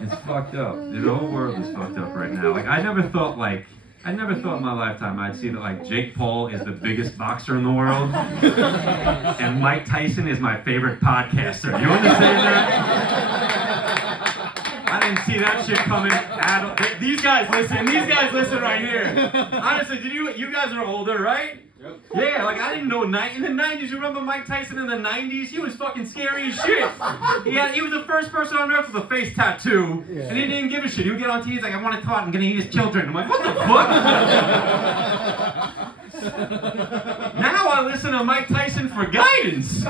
It's fucked up. The whole world is fucked up right now. Like I never thought in my lifetime I'd see that like Jake Paul is the biggest boxer in the world and Mike Tyson is my favorite podcaster. You understand that? I didn't see that shit coming at all. These guys listen right here. Honestly, you guys are older, right? Yep. Yeah, like I didn't know in the 90s, you remember Mike Tyson in the 90s? He was fucking scary as shit. He was the first person on earth with a face tattoo, and he didn't give a shit. He would get on TV, he's like, I want to talk, I'm gonna eat his children. I'm like, what the fuck? Now I listen to Mike Tyson for guidance.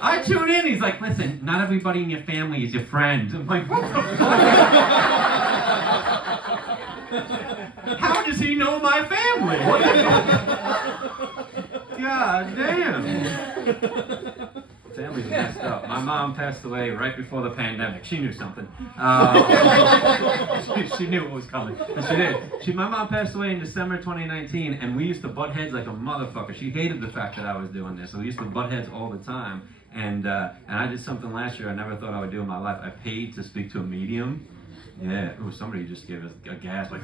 I tune in, he's like, listen, not everybody in your family is your friend. I'm like, what the fuck? How does he know my family? What the fuck? God damn. Family's messed up. My mom passed away right before the pandemic. She knew something. She knew what was coming. And she did. My mom passed away in December 2019, and we used to butt heads like a motherfucker. She hated the fact that I was doing this, so we used to butt heads all the time. And I did something last year I never thought I would do in my life. I paid to speak to a medium. Yeah, ooh, somebody just gave us a gas, like,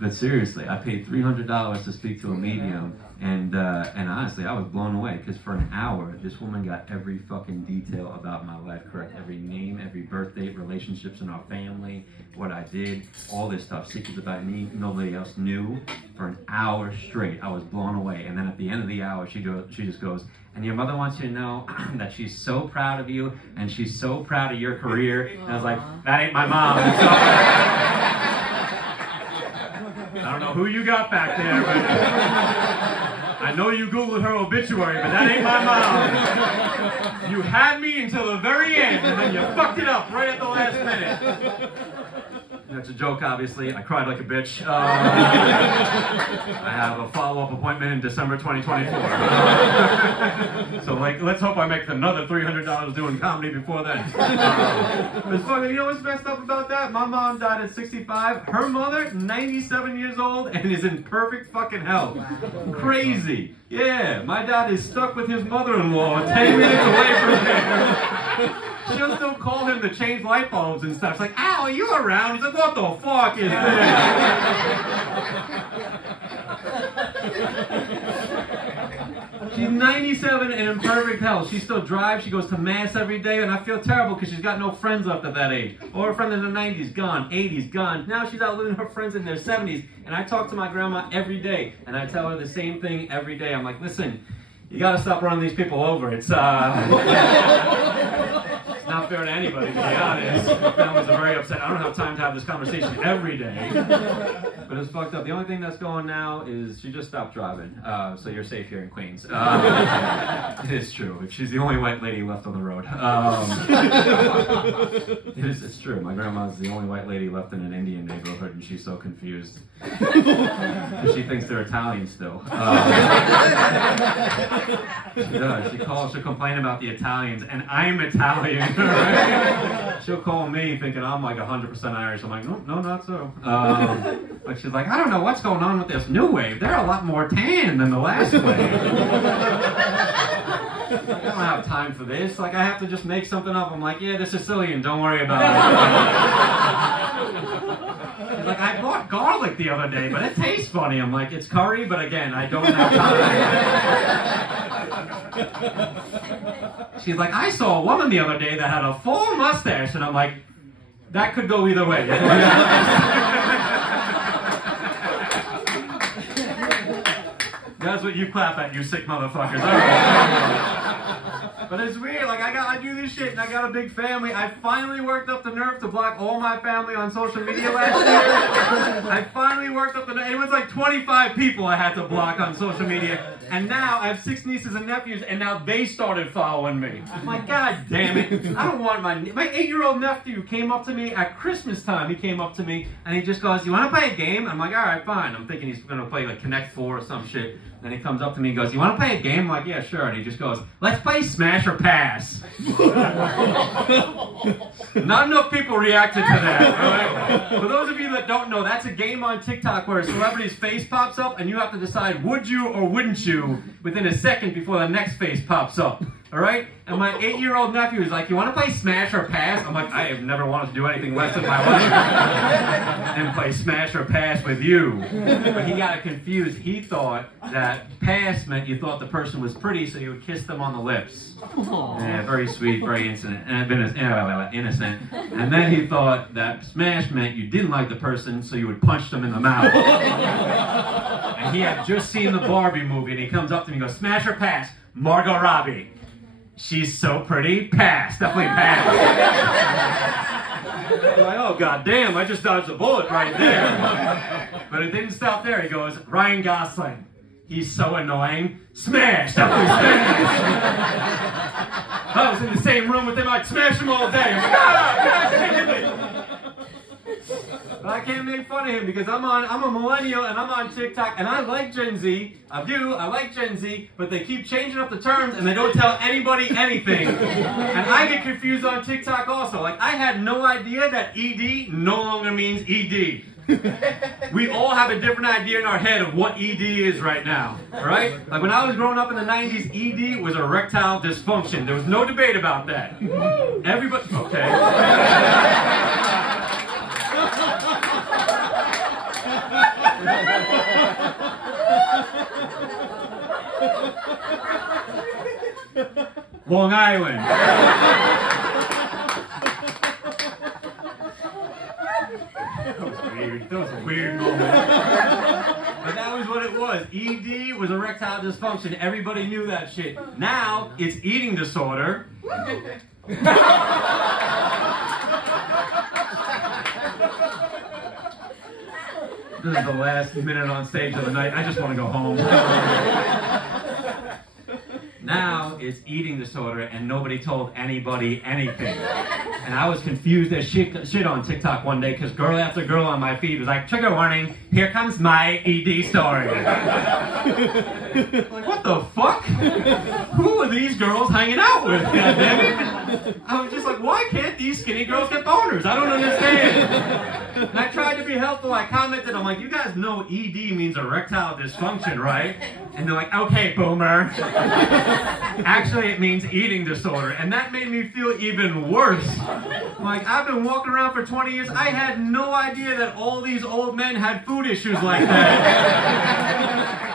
but seriously, I paid $300 to speak to a medium, and honestly, I was blown away, because for an hour, this woman got every fucking detail about my life correct, every name, every birth date, relationships in our family, what I did, all this stuff, secrets about me nobody else knew, for an hour straight. I was blown away, and then at the end of the hour, she just goes, and your mother wants you to know that she's so proud of you, and she's so proud of your career. And I was like, that ain't my mom. I don't know who you got back there, but I know you Googled her obituary, but that ain't my mom. You had me until the very end, and then you fucked it up right at the last minute. That's a joke, obviously. I cried like a bitch. I have a follow-up appointment in December 2024. So, like, let's hope I make another $300 doing comedy before then. It's funny, you know what's messed up about that? My mom died at 65. Her mother, 97 years old, and is in perfect fucking health. Wow. Crazy. Yeah, my dad is stuck with his mother-in-law 10 minutes away from him. She'll still call him to change light bulbs and stuff. She's like, Al, are you around? He's like, what the fuck is this? She's 97 and in perfect health. She still drives. She goes to mass every day, and I feel terrible because she's got no friends left at that age. All her friends in the 90s, gone. 80s, gone. Now she's out living her friends in their 70s, and I talk to my grandma every day, and I tell her the same thing every day. I'm like, listen, you got to stop running these people over. It's not fair to anybody, to be honest. My families are very upset. I don't have time to have this conversation every day. But it's fucked up. The only thing that's going now is she just stopped driving. So you're safe here in Queens. It is true. She's the only white lady left on the road. It's true. My grandma's the only white lady left in an Indian neighborhood, and she's so confused. She thinks they're Italian still. She does. She calls, she'll complain about the Italians, and I'm Italian. Right? She'll call me thinking I'm like 100% Irish. I'm like, no, not so. But she's like, I don't know what's going on with this new wave. They're a lot more tan than the last wave. I don't have time for this. Like, I have to just make something up. I'm like, yeah, they're Sicilian. Don't worry about it. She's like, I bought garlic the other day, but it tastes funny. I'm like, it's curry, but again, I don't have time. She's like, I saw a woman the other day that had a full mustache, and I'm like, that could go either way. That's what you clap at, you sick motherfuckers. All right. But it's weird, like I do this shit and I got a big family. I finally worked up the nerve to block all my family on social media last year. I finally worked up the nerve. It was like 25 people I had to block on social media. And now I have 6 nieces and nephews, and now they started following me. I'm like, God damn it. I don't want my 8-year-old nephew came up to me at Christmas time. He came up to me and he just goes, you want to play a game? I'm like, all right, fine. I'm thinking he's going to play like Connect 4 or some shit. Then he comes up to me and goes, you want to play a game? I'm like, yeah, sure. And he just goes, let's play Smash or Pass. Not enough people reacted to that. Right? For those of you that don't know, that's a game on TikTok where a celebrity's face pops up and you have to decide, would you or wouldn't you you within a second before the next face pops up. All right? And my 8-year-old nephew is like, you want to play Smash or Pass? I'm like, I have never wanted to do anything less in my life than play Smash or Pass with you. But he got confused. He thought that Pass meant you thought the person was pretty, so you would kiss them on the lips. Yeah, very sweet, very innocent. And then he thought that Smash meant you didn't like the person, so you would punch them in the mouth. And he had just seen the Barbie movie, and he comes up to me and goes, Smash or Pass? Margot Robbie. She's so pretty. Pass. Definitely pass. I'm like, oh, goddamn, I just dodged a bullet right there. But it didn't stop there. He goes, Ryan Gosling. He's so annoying. Smash. Definitely smash. I was in the same room with him. I'd smash him all day. I'm like, but I can't make fun of him because I'm a millennial and I'm on TikTok and I like Gen Z. I like Gen Z, but they keep changing up the terms and they don't tell anybody anything. And I get confused on TikTok also. Like, I had no idea that ED no longer means ED. We all have a different idea in our head of what ED is right now, right? Like when I was growing up in the 90s, ED was erectile dysfunction. There was no debate about that. Everybody, okay. Long Island. That was a weird moment. But that was what it was. ED was erectile dysfunction. Everybody knew that shit. Now, it's eating disorder. This is the last minute on stage of the night. I just want to go home. Now it's eating disorder and nobody told anybody anything. And I was confused as shit on TikTok one day because girl after girl on my feed was like, trigger warning, here comes my ED story. Like, what the fuck? Who are these girls hanging out with? Goddammit? I was just like, why can't these skinny girls get boners? I don't understand. And I tried to be helpful. I commented, I'm like, you guys know ED means erectile dysfunction, right? And they're like, okay, boomer. Actually, it means eating disorder. And that made me feel even worse. Like, I've been walking around for 20 years. I had no idea that all these old men had food issues like that.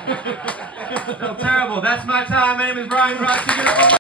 So terrible. That's my time. My name is Brian Grossi.